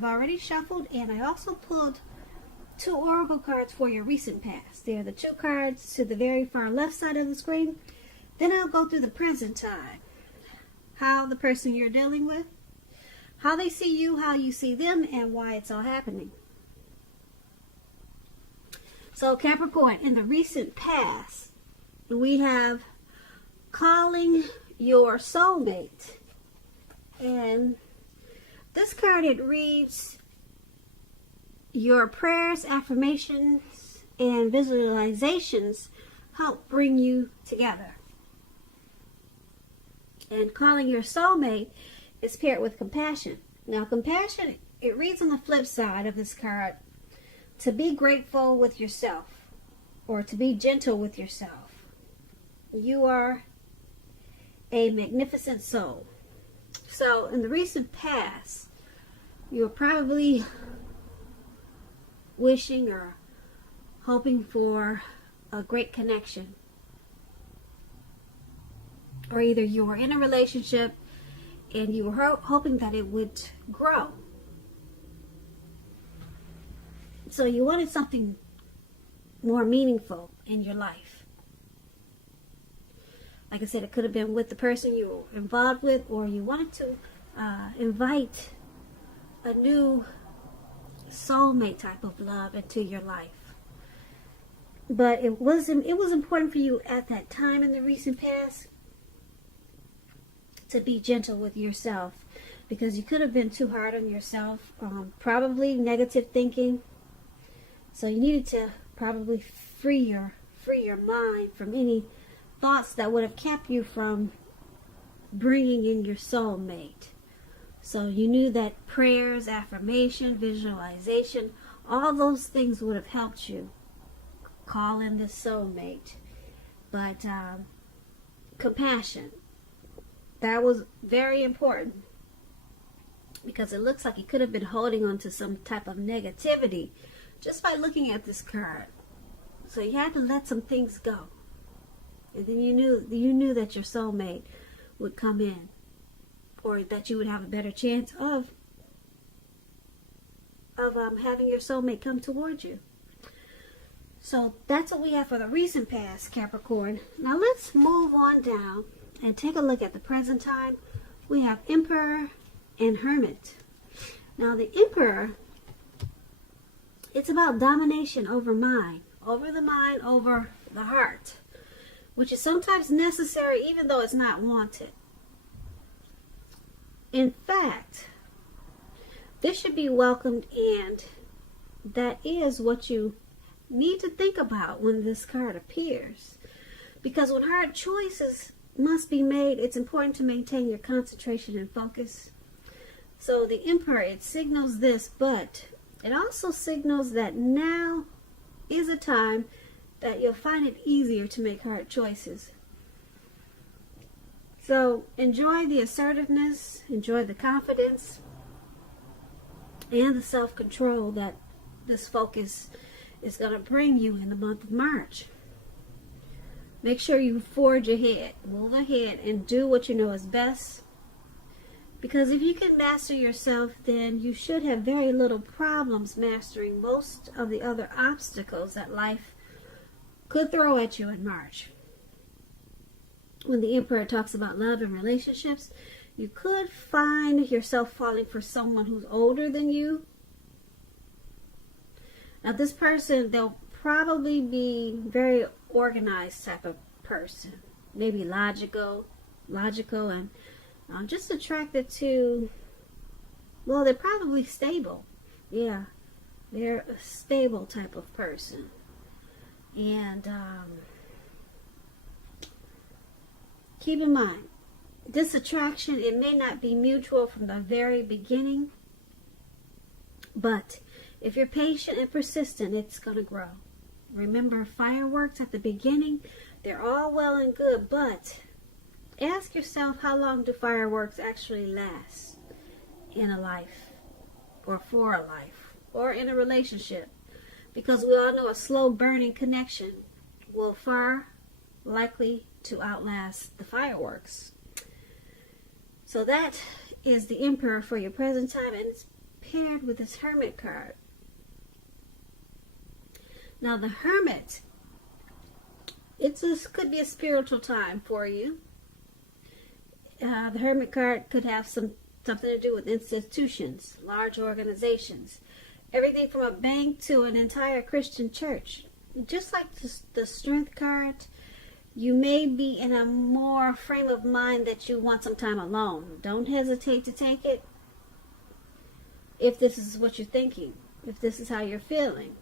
I've already shuffled, and I also pulled 2 oracle cards for your recent past. They're the 2 cards to the very far left side of the screen. Then I'll go through the present time. How the person you're dealing with, how they see you, how you see them, and why it's all happening. So Capricorn, in the recent past, we have calling your soulmate. And this card, it reads, your prayers, affirmations, and visualizations help bring you together. And calling your soulmate is paired with compassion. Now, compassion, it reads on the flip side of this card, to be grateful with yourself, or to be gentle with yourself. You are a magnificent soul. So, in the recent past, you were probably wishing or hoping for a great connection. Or either you were in a relationship and you were hoping that it would grow. So you wanted something more meaningful in your life. Like I said, it could have been with the person you were involved with, or you wanted to invite a new soulmate type of love into your life. But it was important for you at that time in the recent past to be gentle with yourself, because you could have been too hard on yourself, probably negative thinking. So you needed to probably free your mind from any thoughts that would have kept you from bringing in your soulmate. So you knew that prayers, affirmation, visualization, all those things would have helped you call in this soulmate. But compassion, that was very important, because it looks like you could have been holding on to some type of negativity just by looking at this card. So you had to let some things go. And then you knew that your soulmate would come in, or that you would have a better chance of having your soulmate come towards you. So that's what we have for the recent past, Capricorn. Now let's move on down and take a look at the present time. We have Emperor and Hermit. Now the Emperor, it's about domination over mind, over the mind, over the heart, which is sometimes necessary even though it's not wanted. In fact, this should be welcomed, and that is what you need to think about when this card appears. Because when hard choices must be made, it's important to maintain your concentration and focus. So the Emperor, it signals this, but it also signals that now is a time that you'll find it easier to make hard choices. So enjoy the assertiveness, enjoy the confidence, and the self-control that this focus is going to bring you in the month of March. Make sure you forge ahead, move ahead, and do what you know is best. Because if you can master yourself, then you should have very little problems mastering most of the other obstacles that life could throw at you in March. When the Emperor talks about love and relationships, you could find yourself falling for someone who's older than you. Now this person, they'll probably be very organized type of person. Maybe logical and just attracted to, well, they're probably stable. Yeah, they're a stable type of person. And keep in mind, this attraction, it may not be mutual from the very beginning, but if you're patient and persistent, it's going to grow. Remember, fireworks at the beginning, they're all well and good, but ask yourself, how long do fireworks actually last in a life, or for a life, or in a relationship? Because we all know a slow burning connection will far likely to outlast the fireworks. So that is the Emperor for your present time, and it's paired with this Hermit card. Now the Hermit, could be a spiritual time for you. The Hermit card could have something to do with institutions, large organizations, everything from a bank to an entire Christian church. Just like the Strength card, you may be in a more frame of mind that you want some time alone. Don't hesitate to take it if this is what you're thinking, if this is how you're feeling.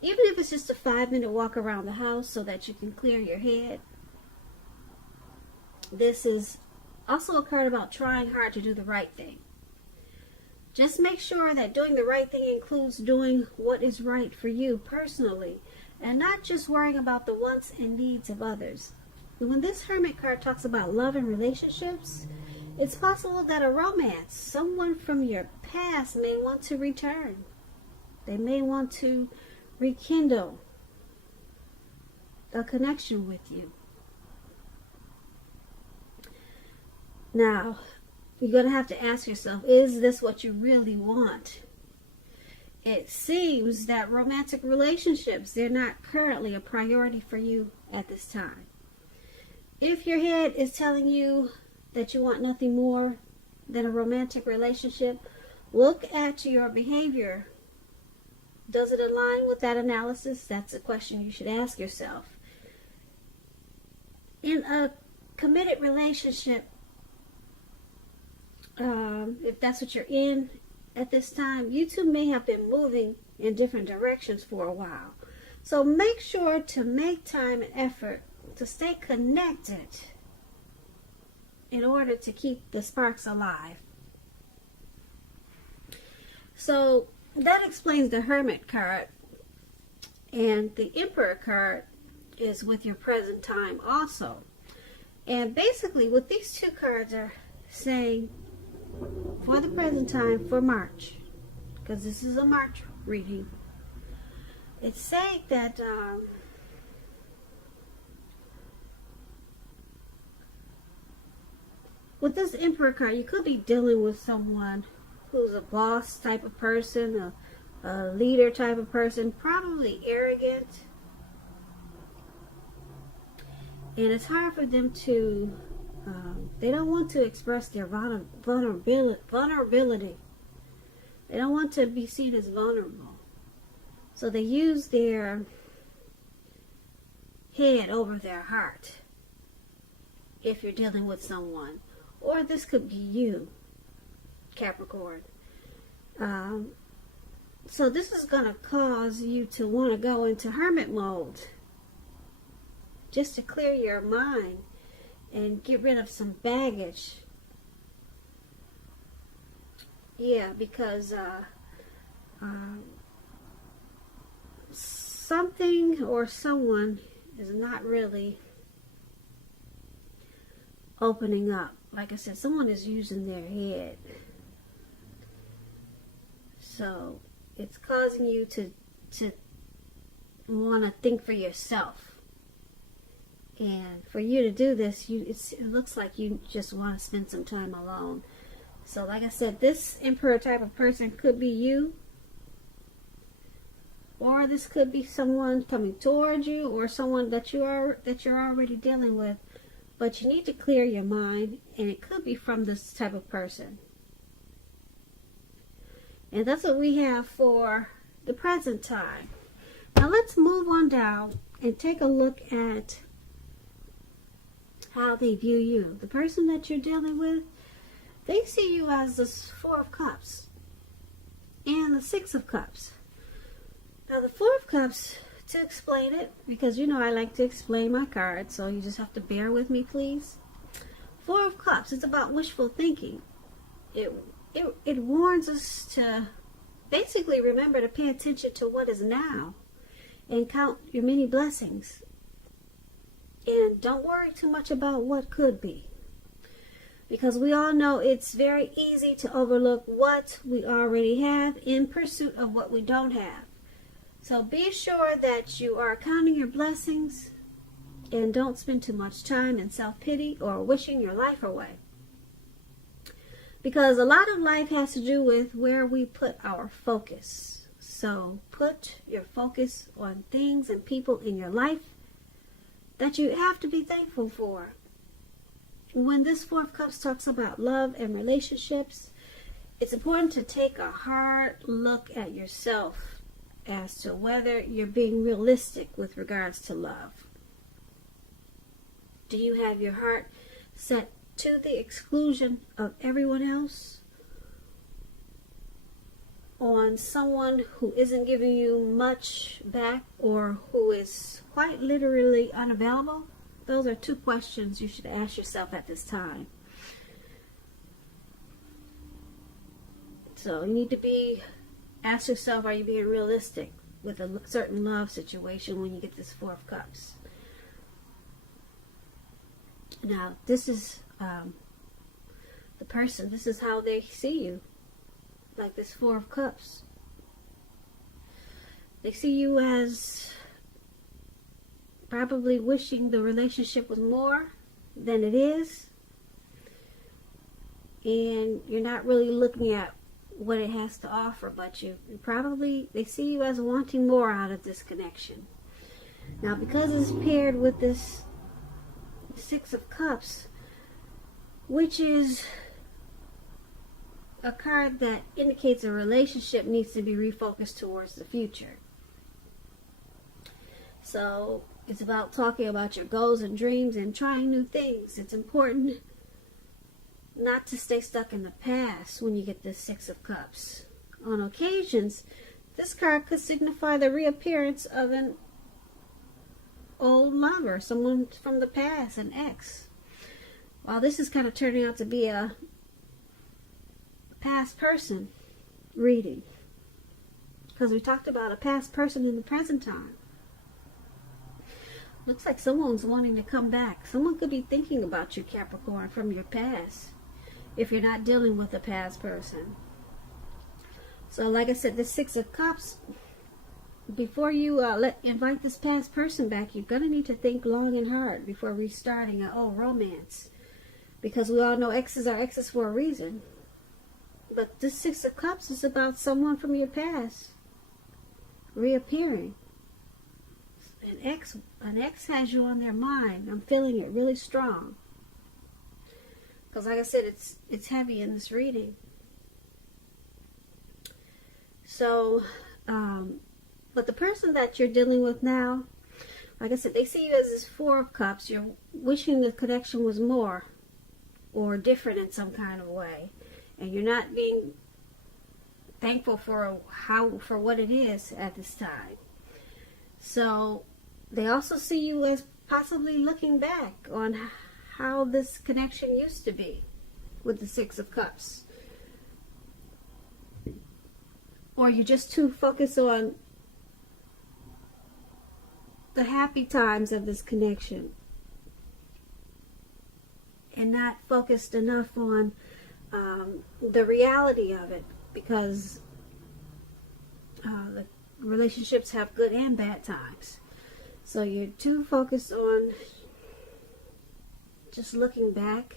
Even if it's just a 5-minute walk around the house so that you can clear your head. This is also a card about trying hard to do the right thing. Just make sure that doing the right thing includes doing what is right for you personally, and not just worrying about the wants and needs of others. When this Hermit card talks about love and relationships, it's possible that a romance, someone from your past may want to return. They may want to rekindle a connection with you. Now, you're going to have to ask yourself, is this what you really want? It seems that romantic relationships, they're not currently a priority for you at this time. If your head is telling you that you want nothing more than a romantic relationship, look at your behavior. Does it align with that analysis? That's a question you should ask yourself. In a committed relationship, if that's what you're in at this time, you two may have been moving in different directions for a while. So make sure to make time and effort to stay connected in order to keep the sparks alive. So that explains the Hermit card. And the Emperor card is with your present time also. And basically what these two cards are saying for the present time for March, because this is a March reading, it's saying that with this Emperor card, you could be dealing with someone who's a boss type of person, a leader type of person, probably arrogant. And it's hard for them to, they don't want to express their vulnerability. They don't want to be seen as vulnerable. So they use their head over their heart if you're dealing with someone. Or this could be you, Capricorn. So this is going to cause you to want to go into hermit mode, just to clear your mind and get rid of some baggage. Yeah, because something or someone is not really opening up. Like I said, someone is using their head. So it's causing you to want to think for yourself. And for you to do this, it looks like you just want to spend some time alone. So like I said, this Emperor type of person could be you. Or this could be someone coming towards you, or someone that you're already dealing with. But you need to clear your mind, and it could be from this type of person. And that's what we have for the present time. Now let's move on down and take a look at how they view you. The person that you're dealing with, they see you as the Four of Cups and the Six of Cups. Now the Four of Cups, to explain it, because you know I like to explain my cards, so you just have to bear with me, please. Four of Cups, it's about wishful thinking. It warns us to basically remember to pay attention to what is now and count your many blessings. And don't worry too much about what could be. Because we all know it's very easy to overlook what we already have in pursuit of what we don't have. So be sure that you are counting your blessings and don't spend too much time in self-pity or wishing your life away. Because a lot of life has to do with where we put our focus. So put your focus on things and people in your life that you have to be thankful for. When this Four of Cups talks about love and relationships, it's important to take a hard look at yourself as to whether you're being realistic with regards to love. Do you have your heart set to the exclusion of everyone else? On someone who isn't giving you much back or who is quite literally unavailable? Those are two questions you should ask yourself at this time. So you need to ask yourself, are you being realistic with a certain love situation when you get this Four of Cups? Now, this is the person, this is how they see you, like this Four of Cups. They see you as probably wishing the relationship was more than it is, and you're not really looking at what it has to offer, but they see you as wanting more out of this connection. Now, because it's paired with this Six of Cups, which is a card that indicates a relationship needs to be refocused towards the future. So it's about talking about your goals and dreams and trying new things. It's important not to stay stuck in the past when you get this Six of Cups. On occasions, this card could signify the reappearance of an old lover, someone from the past, an ex. While this is kind of turning out to be a past person reading, because we talked about a past person in the present time. Looks like someone's wanting to come back. Someone could be thinking about you, Capricorn, from your past, if you're not dealing with a past person. So like I said, this Six of Cups, before you invite this past person back, you're going to need to think long and hard before restarting an old romance. Because we all know exes are exes for a reason. But this Six of Cups is about someone from your past reappearing. An ex has you on their mind. I'm feeling it really strong. Because like I said, it's heavy in this reading. So, but the person that you're dealing with now, like I said, they see you as this Four of Cups. You're wishing the connection was more or different in some kind of way. And you're not being thankful for what it is at this time. So they also see you as possibly looking back on how this connection used to be with the Six of Cups. Or you're just too focused on the happy times of this connection and not focused enough on the reality of it, because the relationships have good and bad times. So you're too focused on just looking back.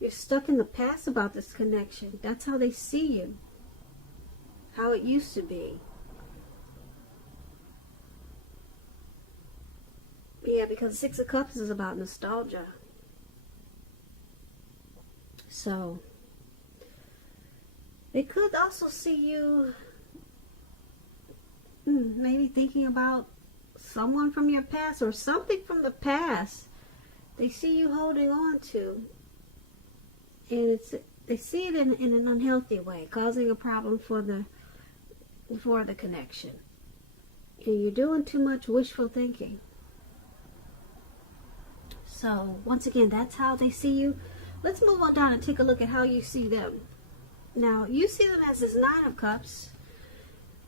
You're stuck in the past about this connection. That's how they see you, how it used to be. Yeah, because Six of Cups is about nostalgia. So they could also see you maybe thinking about someone from your past or something from the past. They see you holding on to, and they see it in an unhealthy way, causing a problem for the connection. And you're doing too much wishful thinking. So once again, that's how they see you. Let's move on down and take a look at how you see them. Now, you see them as this Nine of Cups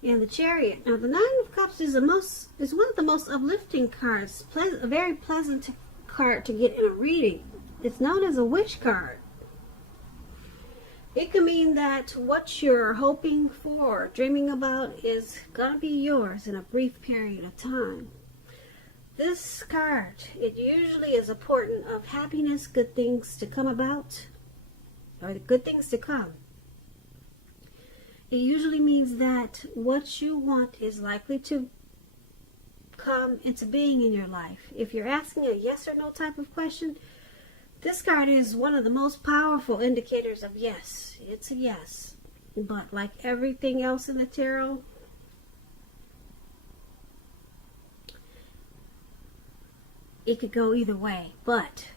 and the Chariot. Now, the Nine of Cups is one of the most uplifting cards, a very pleasant card to get in a reading. It's known as a wish card. It can mean that what you're hoping for, dreaming about, is going to be yours in a brief period of time. This card, it usually is a portent of happiness, good things to come about, or the good things to come. It usually means that what you want is likely to come into being in your life. If you're asking a yes or no type of question, this card is one of the most powerful indicators of yes. It's a yes. But like everything else in the tarot, it could go either way. But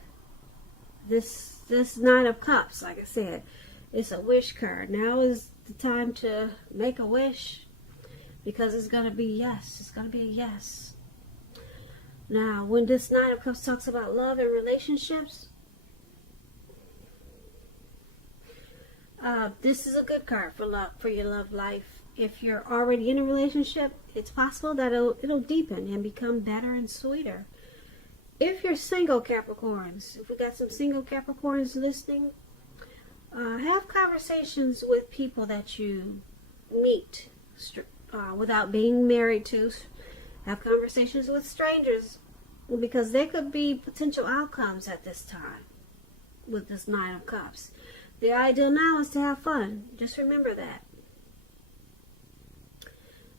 this Nine of Cups, like I said, it's a wish card. Now is the time to make a wish, because it's going to be yes. It's going to be a yes. Now, when this Nine of Cups talks about love and relationships, this is a good card for love, for your love life. If you're already in a relationship, it's possible that it'll deepen and become better and sweeter. If you're single, Capricorns, if we got some single Capricorns listening, have conversations with people that you meet without being married to. Have conversations with strangers, because there could be potential outcomes at this time with this Nine of Cups. The ideal now is to have fun. Just remember that.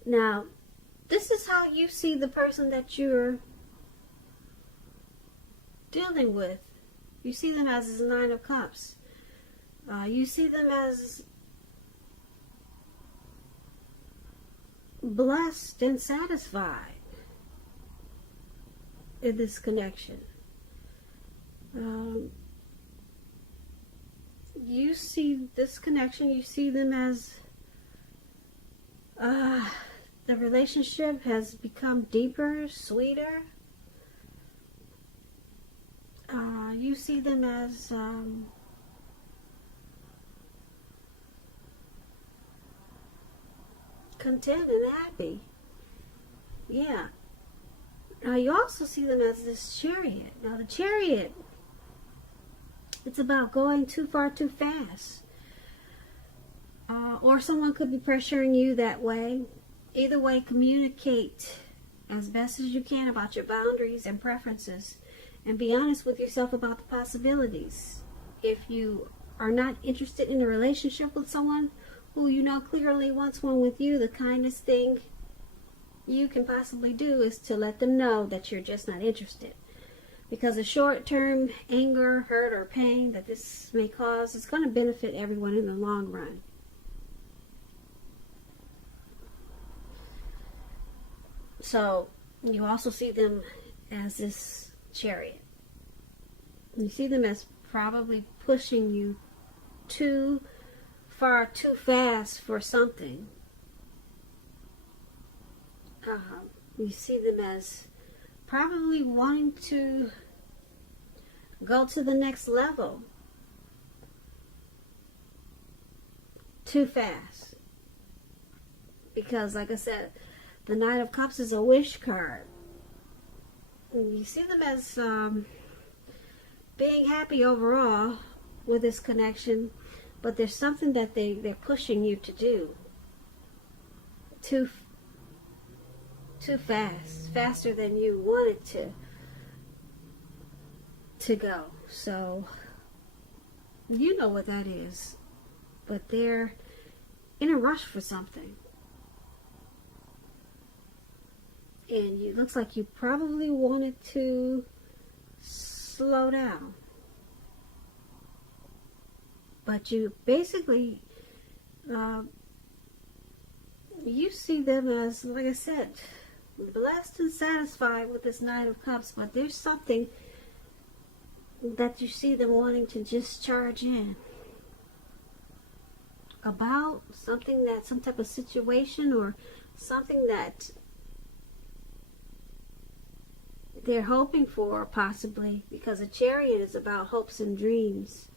Now, this is how you see the person that you're dealing with. You see them as this Nine of Cups. You see them as blessed and satisfied in this connection. You see this connection, you see them as the relationship has become deeper, sweeter. You see them as content and happy. Yeah. Now you also see them as this Chariot. Now the Chariot, it's about going too far too fast. Or someone could be pressuring you that way. Either way, communicate as best as you can about your boundaries and preferences, and be honest with yourself about the possibilities. If you are not interested in a relationship with someone who you know clearly wants one with you, the kindest thing you can possibly do is to let them know that you're just not interested. Because the short-term anger, hurt, or pain that this may cause is going to benefit everyone in the long run. So, you also see them as this Chariot. You see them as probably pushing you too far, too fast for something. You see them as probably wanting to go to the next level too fast. Because, like I said, the Knight of Cups is a wish card. And you see them as being happy overall with this connection, but there's something that they're pushing you to do too fast, faster than you wanted to go. So you know what that is, but they're in a rush for something, and it looks like you probably wanted to slow down, but you basically you see them as, like I said, blessed and satisfied with this Knight of Cups, but there's something that you see them wanting to just charge in about, something that, some type of situation or something that they're hoping for, possibly, because a Chariot is about hopes and dreams,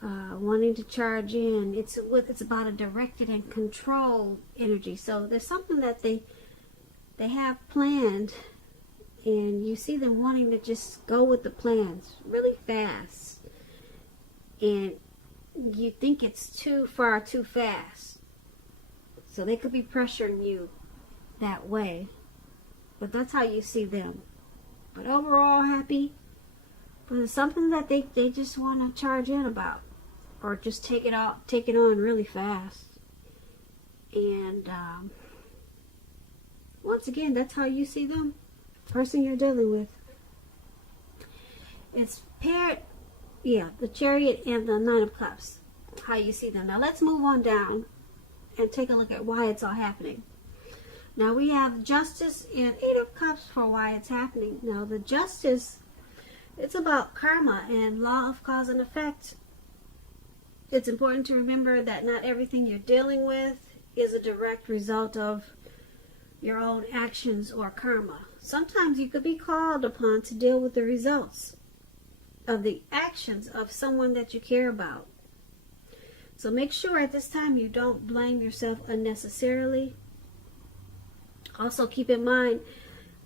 wanting to charge in. It's about a directed and controlled energy. So there's something that they have planned, and you see them wanting to just go with the plans really fast, and you think it's too far too fast, so they could be pressuring you that way. But that's how you see them. But overall happy, but it's something that they just want to charge in about. or just take it on really fast. And once again, that's how you see them, the person you're dealing with. It's paired, yeah, the Chariot and the Nine of Cups, how you see them. Now let's move on down and take a look at why it's all happening. Now we have Justice and Eight of Cups for why it's happening. Now the Justice, it's about karma and law of cause and effect. It's important to remember that not everything you're dealing with is a direct result of your own actions or karma. Sometimes you could be called upon to deal with the results of the actions of someone that you care about. So make sure at this time you don't blame yourself unnecessarily. Also keep in mind,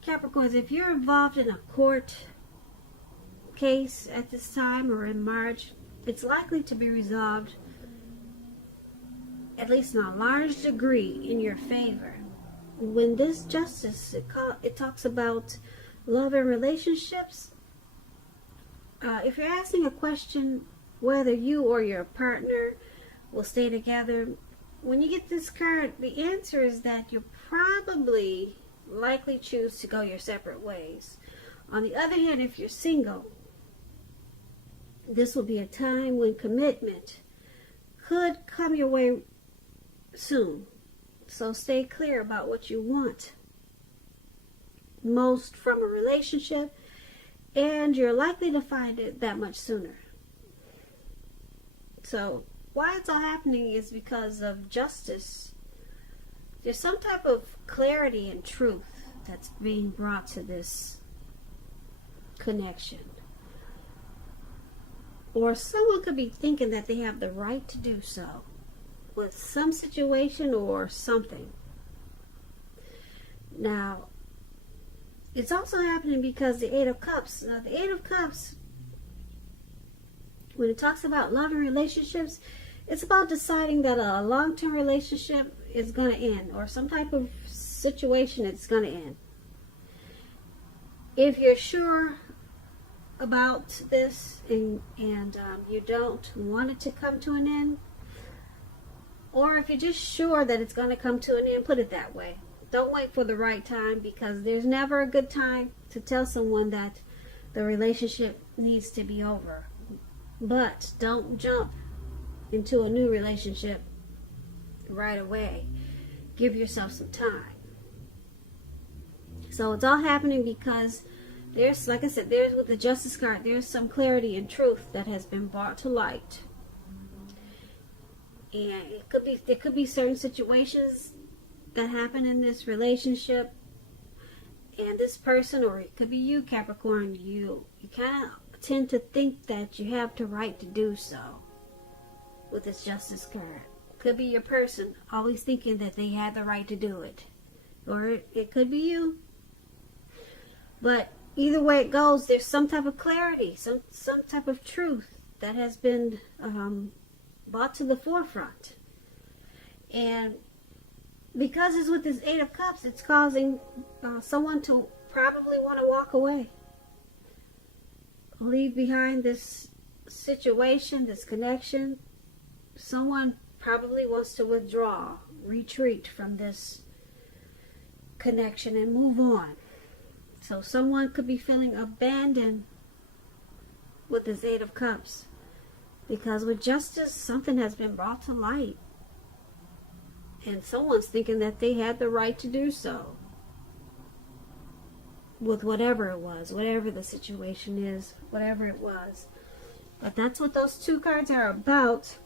Capricorns, if you're involved in a court case at this time or in March, it's likely to be resolved, at least in a large degree, in your favor. When this Justice, it talks about love and relationships. If you're asking a question whether you or your partner will stay together, when you get this card, the answer is that you'll probably likely choose to go your separate ways. On the other hand, if you're single, this will be a time when commitment could come your way soon. So stay clear about what you want most from a relationship, and you're likely to find it that much sooner. So why it's all happening is because of Justice. There's some type of clarity and truth that's being brought to this connection. Or someone could be thinking that they have the right to do so with some situation or something. Now, it's also happening because the Eight of Cups. Now, the Eight of Cups, when it talks about love and relationships, it's about deciding that a long-term relationship is going to end, or some type of situation it's going to end. If you're sure about this and you don't want it to come to an end, or if you're just sure that it's going to come to an end, put it that way. Don't wait for the right time, because there's never a good time to tell someone that the relationship needs to be over. But don't jump into a new relationship right away. Give yourself some time. So it's all happening because there's, like I said, there's with the Justice card, there's some clarity and truth that has been brought to light. And there could be certain situations that happen in this relationship, and this person, or it could be you, Capricorn, you kind of tend to think that you have the right to do so with this Justice card. Could be your person always thinking that they had the right to do it, or it could be you. But either way it goes, there's some type of clarity, some type of truth that has been brought to the forefront. And because it's with this Eight of Cups, it's causing someone to probably want to walk away. Leave behind this situation, this connection. Someone probably wants to withdraw, retreat from this connection and move on. So someone could be feeling abandoned with this Eight of Cups. Because with Justice, something has been brought to light. And someone's thinking that they had the right to do so. With whatever it was, whatever the situation is, whatever it was. But that's what those two cards are about,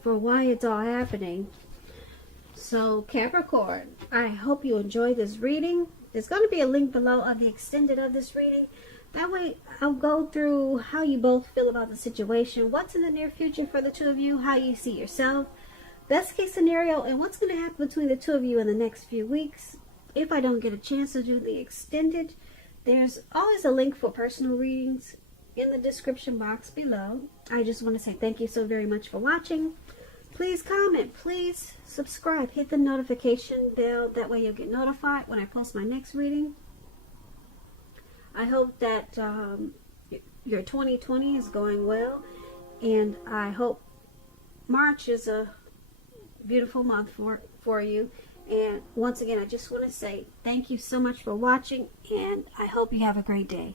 for why it's all happening. So Capricorn, I hope you enjoyed this reading. There's going to be a link below of the extended of this reading. That way I'll go through how you both feel about the situation, what's in the near future for the two of you, how you see yourself, best case scenario, and what's going to happen between the two of you in the next few weeks. If I don't get a chance to do the extended, there's always a link for personal readings in the description box below. I just want to say thank you so very much for watching. Please comment, please subscribe, hit the notification bell, that way you'll get notified when I post my next reading. I hope that your 2020 is going well, And I hope March is a beautiful month for you. And once again, I just want to say thank you so much for watching, and I hope you have a great day.